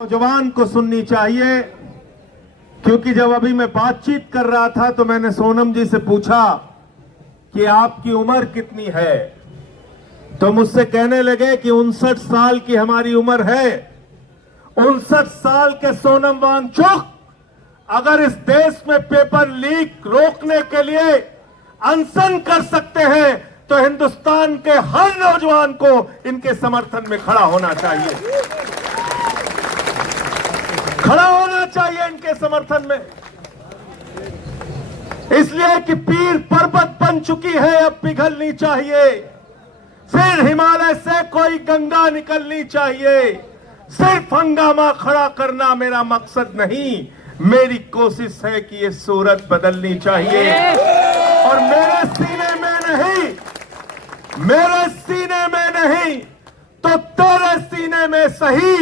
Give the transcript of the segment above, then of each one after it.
नौजवान को सुननी चाहिए, क्योंकि जब अभी मैं बातचीत कर रहा था तो मैंने सोनम जी से पूछा कि आपकी उम्र कितनी है, तो मुझसे कहने लगे कि 59 साल की हमारी उम्र है। 59 साल के सोनम वांगचुक अगर इस देश में पेपर लीक रोकने के लिए अनशन कर सकते हैं तो हिंदुस्तान के हर नौजवान को इनके समर्थन में खड़ा होना चाहिए, खड़ा होना चाहिए इनके समर्थन में। इसलिए कि पीर पर्वत बन चुकी है, अब पिघलनी चाहिए, फिर हिमालय से कोई गंगा निकलनी चाहिए। सिर्फ हंगामा खड़ा करना मेरा मकसद नहीं, मेरी कोशिश है कि ये सूरत बदलनी चाहिए। और मेरे सीने में नहीं तो तेरे सीने में सही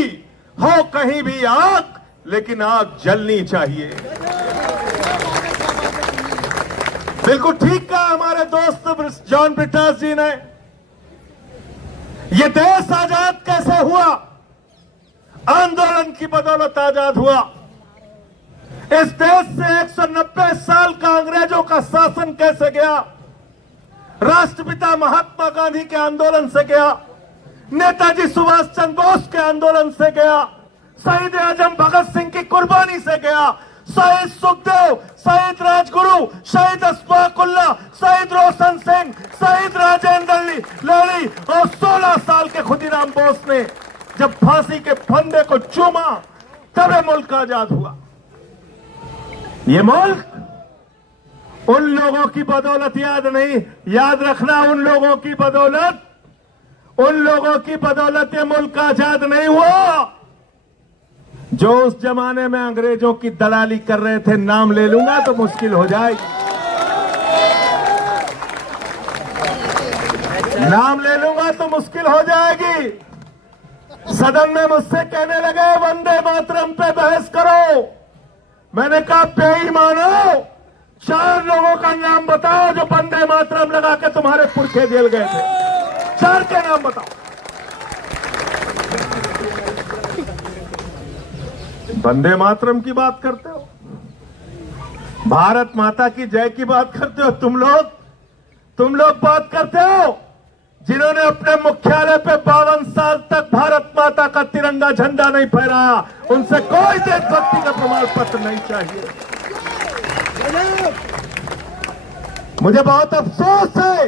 हो कहीं भी आग, लेकिन आग जलनी चाहिए। बिल्कुल ठीक कहा हमारे दोस्त जॉन ब्रिटास जी ने। ये देश आजाद कैसे हुआ? आंदोलन की बदौलत आजाद हुआ। इस देश से 190 साल का अंग्रेजों का शासन कैसे गया? राष्ट्रपिता महात्मा गांधी के आंदोलन से गया, नेताजी सुभाष चंद्र बोस के आंदोलन से गया, शहीद आजम भगत सिंह की कुर्बानी से गया, शहीद सुखदेव, शहीद राजगुरु, शहीद अशफाक उल्लाह, शहीद रोशन सिंह, शहीद राजेंद्र लेली और 16 साल के खुदीराम बोस ने जब फांसी के फंदे को चूमा तब ये मुल्क आजाद हुआ। ये मुल्क उन लोगों की बदौलत याद रखना, उन लोगों की बदौलत ये मुल्क आजाद नहीं हुआ जो उस जमाने में अंग्रेजों की दलाली कर रहे थे। नाम ले लूंगा तो मुश्किल हो जाएगी, नाम ले लूंगा तो मुश्किल हो जाएगी। सदन में मुझसे कहने लगे वंदे मातरम पे बहस करो। मैंने कहा बेईमानो, 4 लोगों का नाम बताओ जो वंदे मातरम लगा के तुम्हारे पुरखे जेल गए थे। 4 के नाम बताओ। वंदे मातरम की बात करते हो, भारत माता की जय की बात करते हो। तुम लोग बात करते हो जिन्होंने अपने मुख्यालय पे 52 साल तक भारत माता का तिरंगा झंडा नहीं फहराया, उनसे कोई देशभक्ति का प्रमाण पत्र नहीं चाहिए। मुझे बहुत अफसोस है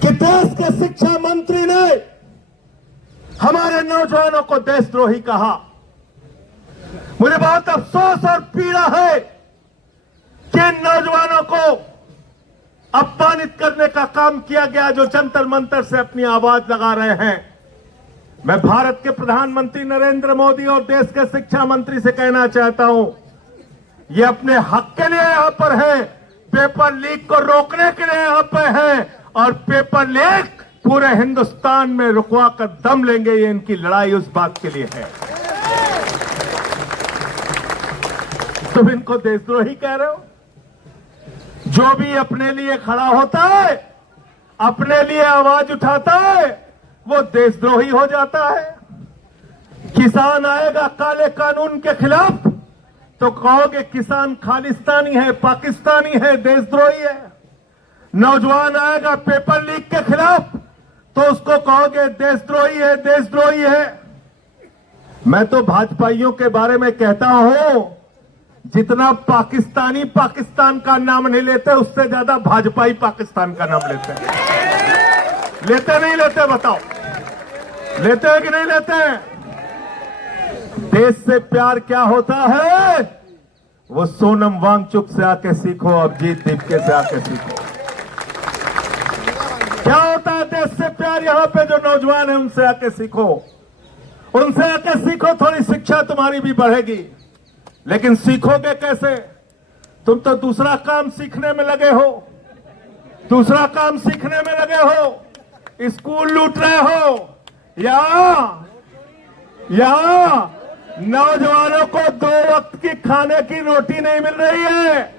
कि देश के शिक्षा मंत्री ने हमारे नौजवानों को देशद्रोही कहा। मुझे बहुत अफसोस और पीड़ा है कि इन नौजवानों को अपमानित करने का काम किया गया जो जंतर मंतर से अपनी आवाज लगा रहे हैं। मैं भारत के प्रधानमंत्री नरेंद्र मोदी और देश के शिक्षा मंत्री से कहना चाहता हूं, ये अपने हक के लिए यहां पर है, पेपर लीक को रोकने के लिए यहां पर है, और पेपर लीक पूरे हिंदुस्तान में रुकवा कर दम लेंगे। ये इनकी लड़ाई उस बात के लिए है। तुम इनको देशद्रोही कह रहे हो? जो भी अपने लिए खड़ा होता है, अपने लिए आवाज उठाता है, वो देशद्रोही हो जाता है। किसान आएगा काले कानून के खिलाफ तो कहोगे किसान खालिस्तानी है, पाकिस्तानी है, देशद्रोही है। नौजवान आएगा पेपर लीक के खिलाफ तो उसको कहोगे देशद्रोही है। मैं तो भाजपाइयों के बारे में कहता हूं, जितना पाकिस्तानी पाकिस्तान का नाम नहीं लेते, उससे ज्यादा भाजपाई पाकिस्तान का नाम लेते हैं। लेते नहीं लेते? बताओ, लेते हैं कि नहीं लेते हैं? देश से प्यार क्या होता है वो सोनम वांगचुक से आके सीखो, अभिजीत दीपके से आके सीखो। क्या होता है देश से प्यार? यहां पे जो नौजवान है उनसे आके सीखो, उनसे आके सीखो। थोड़ी शिक्षा तुम्हारी भी बढ़ेगी। लेकिन सीखोगे कैसे? तुम तो दूसरा काम सीखने में लगे हो, स्कूल लूट रहे हो। यहां नौजवानों को 2 वक्त की खाने की रोटी नहीं मिल रही है,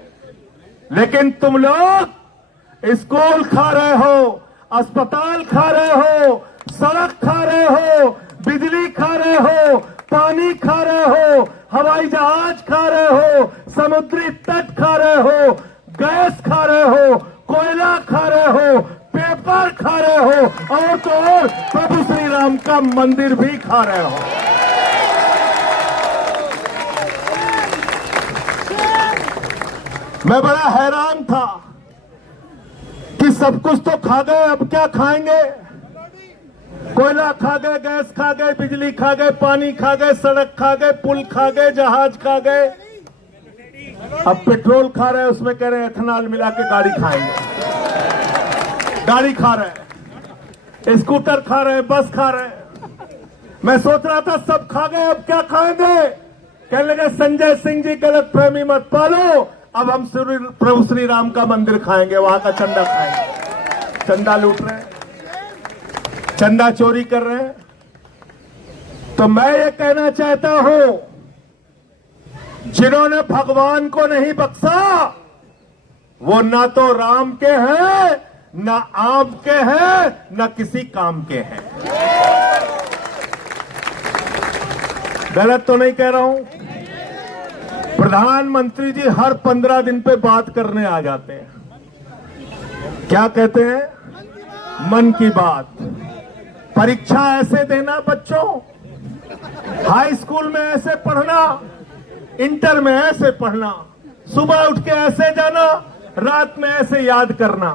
लेकिन तुम लोग स्कूल खा रहे हो, अस्पताल खा रहे हो, सड़क खा रहे हो, बिजली खा रहे हो, पानी खा रहे हो, हवाई जहाज खा रहे हो, समुद्री तट खा रहे हो, गैस खा रहे हो, कोयला खा रहे हो, पेपर खा रहे हो और तो और प्रभु श्री राम का मंदिर भी खा रहे हो। मैं बड़ा हैरान था कि सब कुछ तो खा गए, अब क्या खाएंगे? कोयला खा गए, गैस खा गए, बिजली खा गए, पानी खा गए, सड़क खा गए, पुल खा गए, जहाज खा गए, अब पेट्रोल खा रहे हैं, उसमें कह रहे हैं एथेनॉल मिला के गाड़ी खाएंगे। गाड़ी खा रहे हैं, स्कूटर खा रहे हैं, बस खा रहे हैं। मैं सोच रहा था सब खा गए, अब क्या खाएंगे? कहने लगे संजय सिंह जी गलत फहमी मत पालो, अब हम प्रभु श्री राम का मंदिर खाएंगे, वहां का चंदा खाएंगे। चंदा लूट रहे हैं, चंदा चोरी कर रहे हैं। तो मैं ये कहना चाहता हूं, जिन्होंने भगवान को नहीं बख्शा वो ना तो राम के हैं, ना आम के हैं, ना किसी काम के हैं। गलत तो नहीं कह रहा हूं? प्रधानमंत्री जी हर 15 दिन पे बात करने आ जाते हैं। क्या कहते हैं? मन की बात। परीक्षा ऐसे देना बच्चों, हाई स्कूल में ऐसे पढ़ना, इंटर में ऐसे पढ़ना, सुबह उठ के ऐसे जाना, रात में ऐसे याद करना।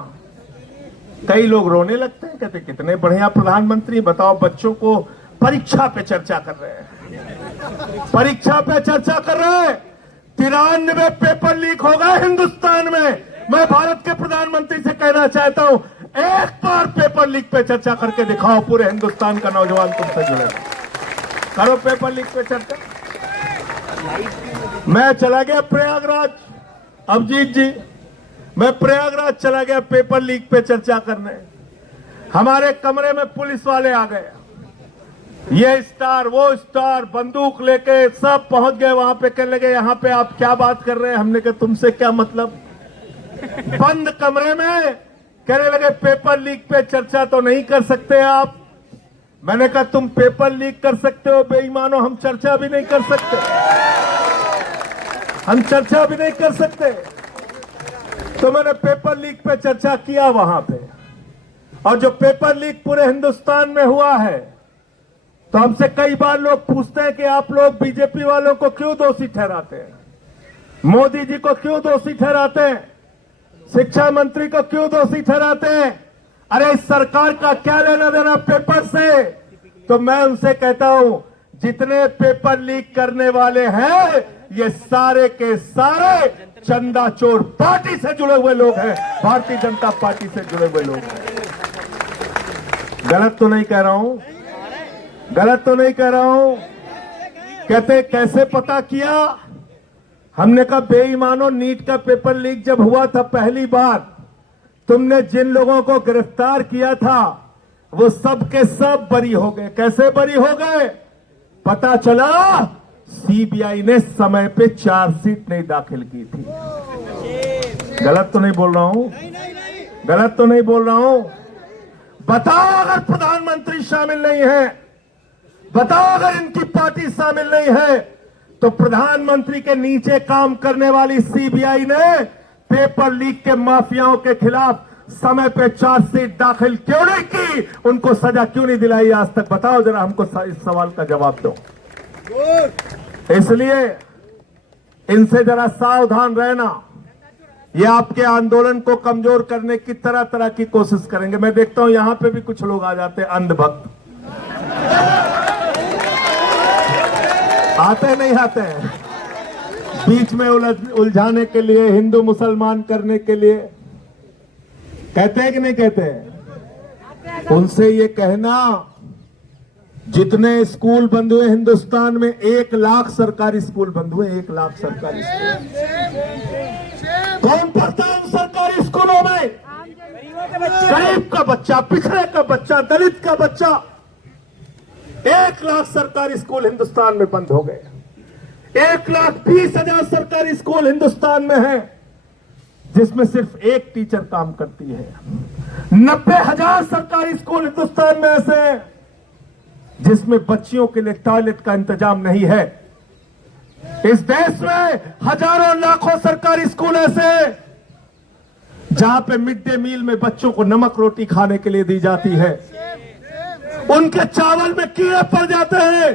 कई लोग रोने लगते हैं, कहते कितने बढ़िया प्रधानमंत्री, बताओ बच्चों को परीक्षा पे चर्चा कर रहे हैं, परीक्षा पे चर्चा कर रहे हैं। 93 पेपर लीक हो गए हिंदुस्तान में। मैं भारत के प्रधानमंत्री से कहना चाहता हूं, एक बार पेपर लीक पे चर्चा करके दिखाओ, पूरे हिंदुस्तान का नौजवान तुमसे जुड़े। करो पेपर लीक पे चर्चा। मैं चला गया प्रयागराज, अभिजीत जी, मैं प्रयागराज चला गया पेपर लीक पे चर्चा करने। हमारे कमरे में पुलिस वाले आ गए, ये स्टार वो स्टार बंदूक लेके सब पहुंच गए वहां पे। कहने लगे यहां पे आप क्या बात कर रहे हैं? हमने कहा तुमसे क्या मतलब? बंद कमरे में कहने लगे पेपर लीक पे चर्चा तो नहीं कर सकते आप। मैंने कहा तुम पेपर लीक कर सकते हो बेईमानो, हम चर्चा भी नहीं कर सकते, हम चर्चा भी नहीं कर सकते। तो मैंने पेपर लीक पे चर्चा किया वहां पे, और जो पेपर लीक पूरे हिंदुस्तान में हुआ है, तो हमसे कई बार लोग पूछते हैं कि आप लोग बीजेपी वालों को क्यों दोषी ठहराते हैं, मोदी जी को क्यों दोषी ठहराते हैं, शिक्षा मंत्री को क्यों दोषी ठहराते हैं? अरे इस सरकार का क्या लेना देना पेपर से? तो मैं उनसे कहता हूं, जितने पेपर लीक करने वाले हैं ये सारे के सारे चंदा चोर पार्टी से जुड़े हुए लोग हैं, भारतीय जनता पार्टी से जुड़े हुए लोग हैं। गलत तो नहीं कह रहा हूं, गलत तो नहीं कह रहा हूं। कहते कैसे पता किया? हमने कहा बेईमानों, नीट का पेपर लीक जब हुआ था पहली बार, तुमने जिन लोगों को गिरफ्तार किया था वो सब के सब बरी हो गए। कैसे बरी हो गए? पता चला सीबीआई ने समय पे चार्जशीट नहीं दाखिल की थी। गलत तो नहीं बोल रहा हूं, गलत तो नहीं बोल रहा हूं। बताओ अगर प्रधानमंत्री शामिल नहीं है, बताओ अगर इनकी पार्टी शामिल नहीं है, तो प्रधानमंत्री के नीचे काम करने वाली सीबीआई ने पेपर लीक के माफियाओं के खिलाफ समय पे चार्जशीट दाखिल क्यों नहीं की? उनको सजा क्यों नहीं दिलाई आज तक? बताओ जरा, हमको इस सवाल का जवाब दो। इसलिए इनसे जरा सावधान रहना, ये आपके आंदोलन को कमजोर करने की तरह तरह की कोशिश करेंगे। मैं देखता हूं यहां पे भी कुछ लोग आ जाते हैं अंधभक्त, आते नहीं आते हैं, बीच में उलझाने के लिए, हिंदू मुसलमान करने के लिए। कहते हैं कि नहीं कहते हैं? उनसे ये कहना, जितने स्कूल बंद हुए हिंदुस्तान में, 1 लाख सरकारी स्कूल बंद हुए, 1 लाख सरकारी स्कूल। कौन पढ़ता है उन सरकारी स्कूलों में? गरीब का बच्चा, पिछड़े का बच्चा, दलित का बच्चा। 1 लाख सरकारी स्कूल हिंदुस्तान में बंद हो गए। 1,20,000 सरकारी स्कूल हिंदुस्तान में है, जिसमें सिर्फ एक टीचर काम करती है। 90,000 सरकारी स्कूल हिंदुस्तान में ऐसे हैं जिसमें बच्चियों के लिए टॉयलेट का इंतजाम नहीं है। इस देश में हजारों लाखों सरकारी स्कूल ऐसे जहां पे मिड डे मील में बच्चों को नमक रोटी खाने के लिए दी जाती है, उनके चावल में कीड़े पड़ जाते हैं।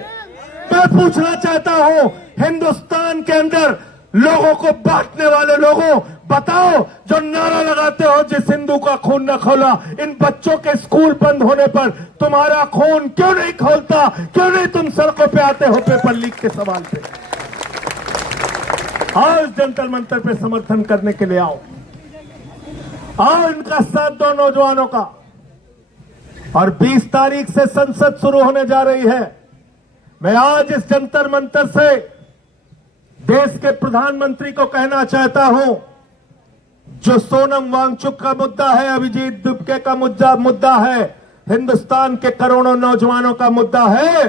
मैं पूछना चाहता हूं, हिंदुस्तान के अंदर लोगों को बांटने वाले लोगों, बताओ जो नारा लगाते हो जिस हिंदू का खून न खोला, इन बच्चों के स्कूल बंद होने पर तुम्हारा खून क्यों नहीं खोलता? क्यों नहीं तुम सड़कों पे आते हो पेपर लीक के सवाल पे? आओ इस जंतर मंतर पे समर्थन करने के लिए आओ इनका साथ दो नौजवानों का। और 20 तारीख से संसद शुरू होने जा रही है। मैं आज इस जंतर मंतर से देश के प्रधानमंत्री को कहना चाहता हूं, जो सोनम वांगचुक का मुद्दा है, अभिजीत दुबे का मुद्दा है, हिंदुस्तान के करोड़ों नौजवानों का मुद्दा है,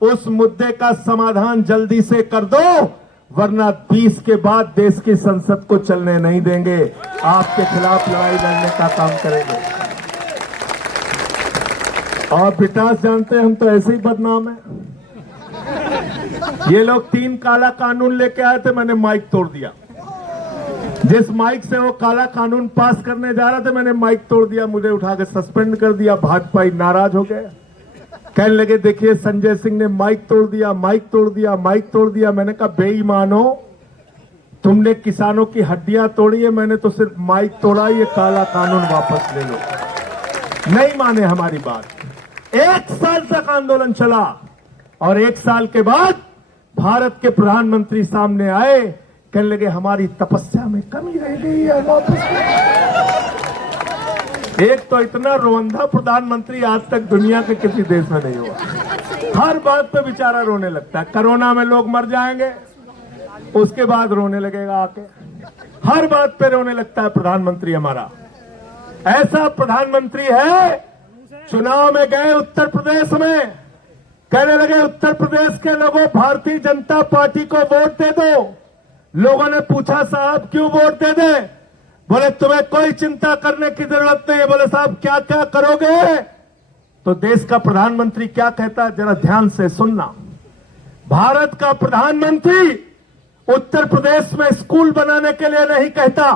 उस मुद्दे का समाधान जल्दी से कर दो, वरना 20 के बाद देश की संसद को चलने नहीं देंगे। आपके खिलाफ लड़ाई लड़ने का काम करेंगे। और पिटास जानते हैं, हम तो ऐसे ही बदनाम है। ये लोग 3 काला कानून लेके आए थे, मैंने माइक तोड़ दिया। जिस माइक से वो काला कानून पास करने जा रहे थे, मैंने माइक तोड़ दिया, मुझे उठा के सस्पेंड कर दिया। भाजपाई नाराज हो गए, कहने लगे देखिए संजय सिंह ने माइक तोड़ दिया, माइक तोड़ दिया, माइक तोड़ दिया। मैंने कहा बेईमानो, तुमने किसानों की हड्डियां तोड़ी है, मैंने तो सिर्फ माइक तोड़ा, ये काला कानून वापस ले लो। नहीं माने हमारी बात। 1 साल तक आंदोलन चला और 1 साल के बाद भारत के प्रधानमंत्री सामने आए, कहने लगे हमारी तपस्या में कमी रह गई है, वापस। एक तो इतना रोंधा प्रधानमंत्री आज तक दुनिया के किसी देश में नहीं हुआ। हर बात पे बेचारा रोने लगता है। कोरोना में लोग मर जाएंगे, उसके बाद रोने लगेगा आके। हर बात पे रोने लगता है प्रधानमंत्री हमारा। ऐसा प्रधानमंत्री है, चुनाव में गए उत्तर प्रदेश में, कहने लगे उत्तर प्रदेश के लोगों भारतीय जनता पार्टी को वोट दे दो। लोगों ने पूछा साहब क्यों वोट दे दे? बोले तुम्हें कोई चिंता करने की जरूरत नहीं है। बोले साहब क्या क्या करोगे? तो देश का प्रधानमंत्री क्या कहता है, जरा ध्यान से सुनना। भारत का प्रधानमंत्री उत्तर प्रदेश में स्कूल बनाने के लिए नहीं कहता,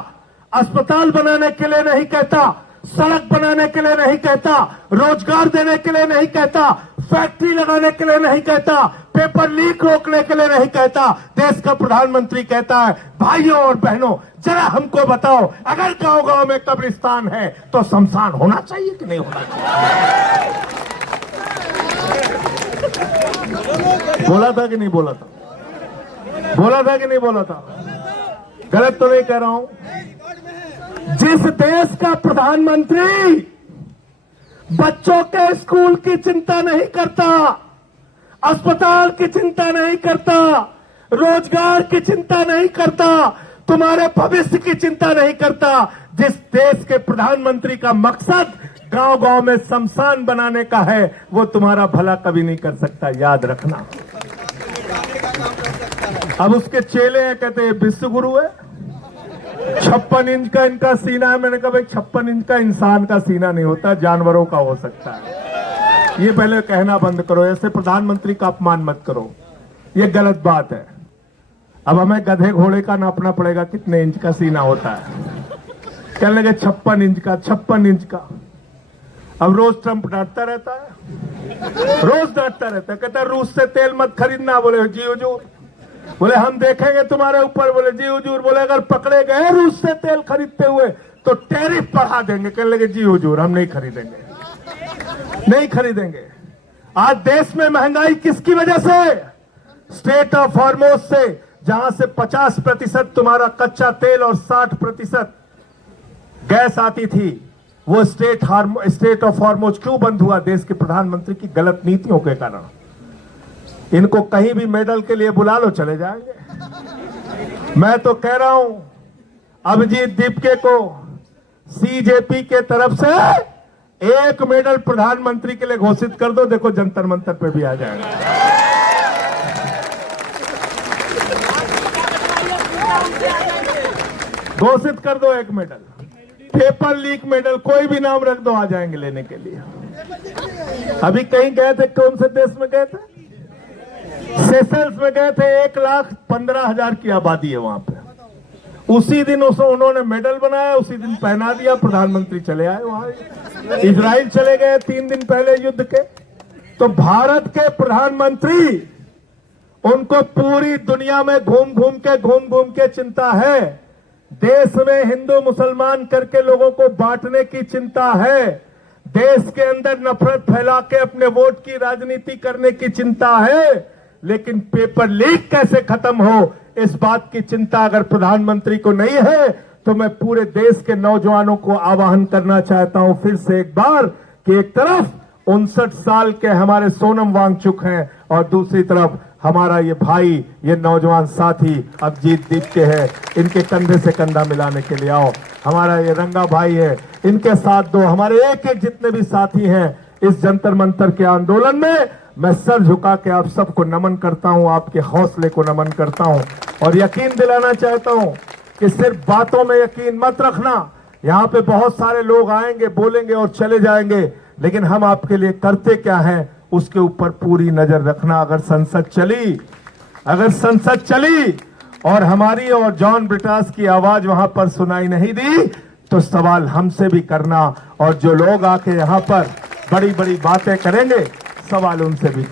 अस्पताल बनाने के लिए नहीं कहता, सड़क बनाने के लिए नहीं कहता, रोजगार देने के लिए नहीं कहता, फैक्ट्री लगाने के लिए नहीं कहता, पेपर लीक रोकने के लिए नहीं कहता। देश का प्रधानमंत्री कहता है भाइयों और बहनों, जरा हमको बताओ, अगर गांव-गांव में कब्रिस्तान है तो शमशान होना चाहिए कि नहीं होना चाहिए? बोला था कि नहीं बोला था? बोला था कि नहीं बोला था? गलत तो नहीं कह रहा हूं। जिस देश का प्रधानमंत्री बच्चों के स्कूल की चिंता नहीं करता, अस्पताल की चिंता नहीं करता, रोजगार की चिंता नहीं करता, तुम्हारे भविष्य की चिंता नहीं करता, जिस देश के प्रधानमंत्री का मकसद गांव-गांव में शमशान बनाने का है, वो तुम्हारा भला कभी नहीं कर सकता, याद रखना। अब उसके चेले हैं, कहते हैं विश्व गुरु है, 56 इंच का इनका सीना है। मैंने कहा भाई 56 इंच का इंसान का सीना नहीं होता, जानवरों का हो सकता है। ये पहले कहना बंद करो, ऐसे प्रधानमंत्री का अपमान मत करो, ये गलत बात है। अब हमें गधे घोड़े का नापना पड़ेगा कितने इंच का सीना होता है। कहने लगे 56 इंच का, 56 इंच का। अब रोज ट्रंप डांटता रहता है, रोज डांटता रहता है, कहता है रूस से तेल मत खरीदना। बोले जी हुजूर, बोले हम देखेंगे तुम्हारे ऊपर। बोले जी हुजूर, बोले अगर पकड़े गए रूस से तेल खरीदते हुए तो टैरिफ बढ़ा देंगे। कहने लगे जी हुजूर हम नहीं खरीदेंगे, नहीं खरीदेंगे। आज देश में महंगाई किसकी वजह से? स्टेट ऑफ हॉर्मोज से, जहां से 50% तुम्हारा कच्चा तेल और 60% गैस आती थी, वो स्टेट ऑफ हॉर्मोज क्यों बंद हुआ? देश के प्रधानमंत्री की गलत नीतियों के कारण। इनको कहीं भी मेडल के लिए बुला लो, चले जाएंगे। मैं तो कह रहा हूं अभिजीत दीपके को सीजेपी के तरफ से 1 मेडल प्रधानमंत्री के लिए घोषित कर दो, देखो जंतर मंतर पे भी आ जाएगा। घोषित कर दो 1 मेडल, पेपर लीक मेडल, कोई भी नाम रख दो, आ जाएंगे लेने के लिए। अभी कहीं गए थे, कौन से देश में गए थे? सेशल्स में गए थे। 1,15,000 की आबादी है वहां पे। उसी दिन उन्होंने मेडल बनाया, उसी दिन पहना दिया, प्रधानमंत्री चले आए वहां। इजराइल चले गए 3 दिन पहले युद्ध के। तो भारत के प्रधानमंत्री, उनको पूरी दुनिया में घूम घूम के चिंता है। देश में हिंदू मुसलमान करके लोगों को बांटने की चिंता है। देश के अंदर नफरत फैला के अपने वोट की राजनीति करने की चिंता है। लेकिन पेपर लीक कैसे खत्म हो, इस बात की चिंता अगर प्रधानमंत्री को नहीं है, तो मैं पूरे देश के नौजवानों को आह्वान करना चाहता हूं फिर से एक बार कि एक तरफ 59 साल के हमारे सोनम वांगचुक हैं और दूसरी तरफ हमारा ये भाई, ये नौजवान साथी अभिजीत दीप्ते है। इनके कंधे से कंधा मिलाने के लिए आओ। हमारा ये रंगा भाई है, इनके साथ दो। हमारे एक एक जितने भी साथी हैं इस जंतर मंतर के आंदोलन में, मैं सर झुका के आप सबको नमन करता हूं, आपके हौसले को नमन करता हूं और यकीन दिलाना चाहता हूं कि सिर्फ बातों में यकीन मत रखना। यहां पे बहुत सारे लोग आएंगे, बोलेंगे और चले जाएंगे, लेकिन हम आपके लिए करते क्या हैं उसके ऊपर पूरी नजर रखना। अगर संसद चली और हमारी और जॉन ब्रिटास की आवाज वहां पर सुनाई नहीं दी, तो सवाल हमसे भी करना। और जो लोग आके यहां पर बड़ी बड़ी बातें करेंगे, सवाल उनसे भी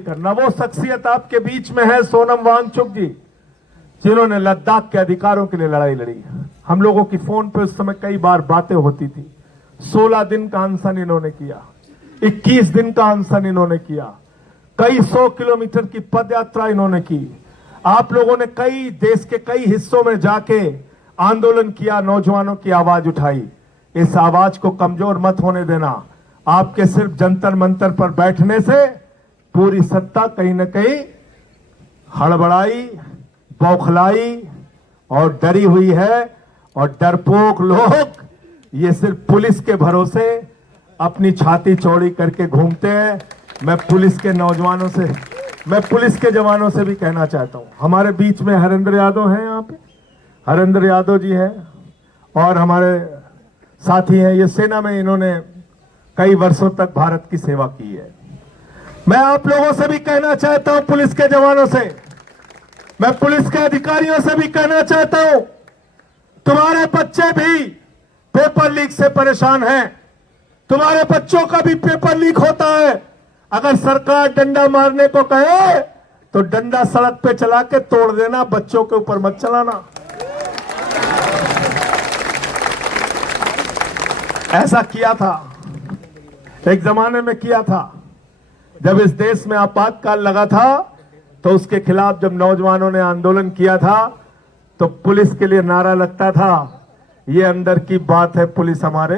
करना। वो शख्सियत आपके बीच में है, सोनम वांगचुक जी, जिन्होंने लद्दाख के अधिकारों के लिए लड़ाई लड़ी। हम लोगों की फोन पे उस समय कई बार बातें होती थी। 16 दिन का अनशन इन्होंने किया, 21 दिन का अनशन इन्होंने किया, कई 100 किलोमीटर की पदयात्रा इन्होंने की। आप लोगों ने देश के कई हिस्सों में जाके आंदोलन किया, नौजवानों की आवाज उठाई। इस आवाज को कमजोर मत होने देना। आपके सिर्फ जंतर मंतर पर बैठने से पूरी सत्ता कहीं न कहीं हड़बड़ाई, बौखलाई और डरी हुई है। और डरपोक लोग ये सिर्फ पुलिस के भरोसे अपनी छाती चौड़ी करके घूमते हैं। मैं पुलिस के जवानों से भी कहना चाहता हूं। हमारे बीच में हरेंद्र यादव हैं, यहाँ पे हरेंद्र यादव जी हैं और हमारे साथी हैं। ये सेना में इन्होंने कई वर्षों तक भारत की सेवा की है। मैं आप लोगों से भी कहना चाहता हूं, पुलिस के जवानों से, मैं पुलिस के अधिकारियों से भी कहना चाहता हूं, तुम्हारे बच्चे भी पेपर लीक से परेशान हैं। तुम्हारे बच्चों का भी पेपर लीक होता है। अगर सरकार डंडा मारने को कहे तो डंडा सड़क पे चला के तोड़ देना, बच्चों के ऊपर मत चलाना। ऐसा किया था, एक जमाने में किया था। जब इस देश में आपातकाल लगा था तो उसके खिलाफ जब नौजवानों ने आंदोलन किया था तो पुलिस के लिए नारा लगता था, ये अंदर की बात है पुलिस हमारे।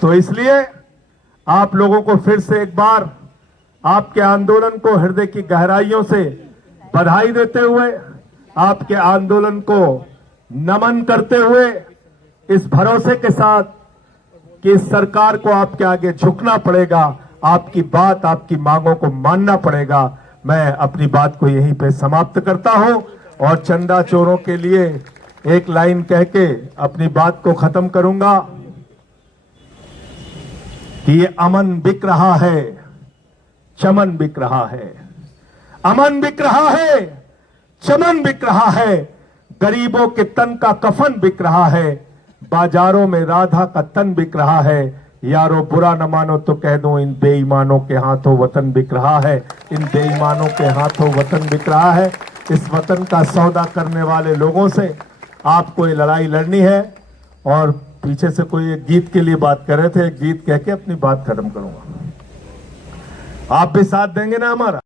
तो इसलिए आप लोगों को फिर से एक बार आपके आंदोलन को हृदय की गहराइयों से बधाई देते हुए, आपके आंदोलन को नमन करते हुए, इस भरोसे के साथ कि इस सरकार को आपके आगे झुकना पड़ेगा, आपकी बात, आपकी मांगों को मानना पड़ेगा, मैं अपनी बात को यहीं पे समाप्त करता हूं और चंदा चोरों के लिए एक लाइन कह के अपनी बात को खत्म करूंगा कि ये अमन बिक रहा है, चमन बिक रहा है। अमन बिक रहा है, चमन बिक रहा है, गरीबों के तन का कफन बिक रहा है, बाजारों में राधा का तन बिक रहा है। यारो बुरा न मानो तो कह दो, इन बेईमानों के हाथों वतन बिक रहा है, इन बेईमानों के हाथों वतन बिक रहा है। इस वतन का सौदा करने वाले लोगों से आपको ये लड़ाई लड़नी है। और पीछे से कोई एक गीत के लिए बात कर रहे थे, एक गीत कह के अपनी बात खत्म करूंगा। आप भी साथ देंगे ना हमारा?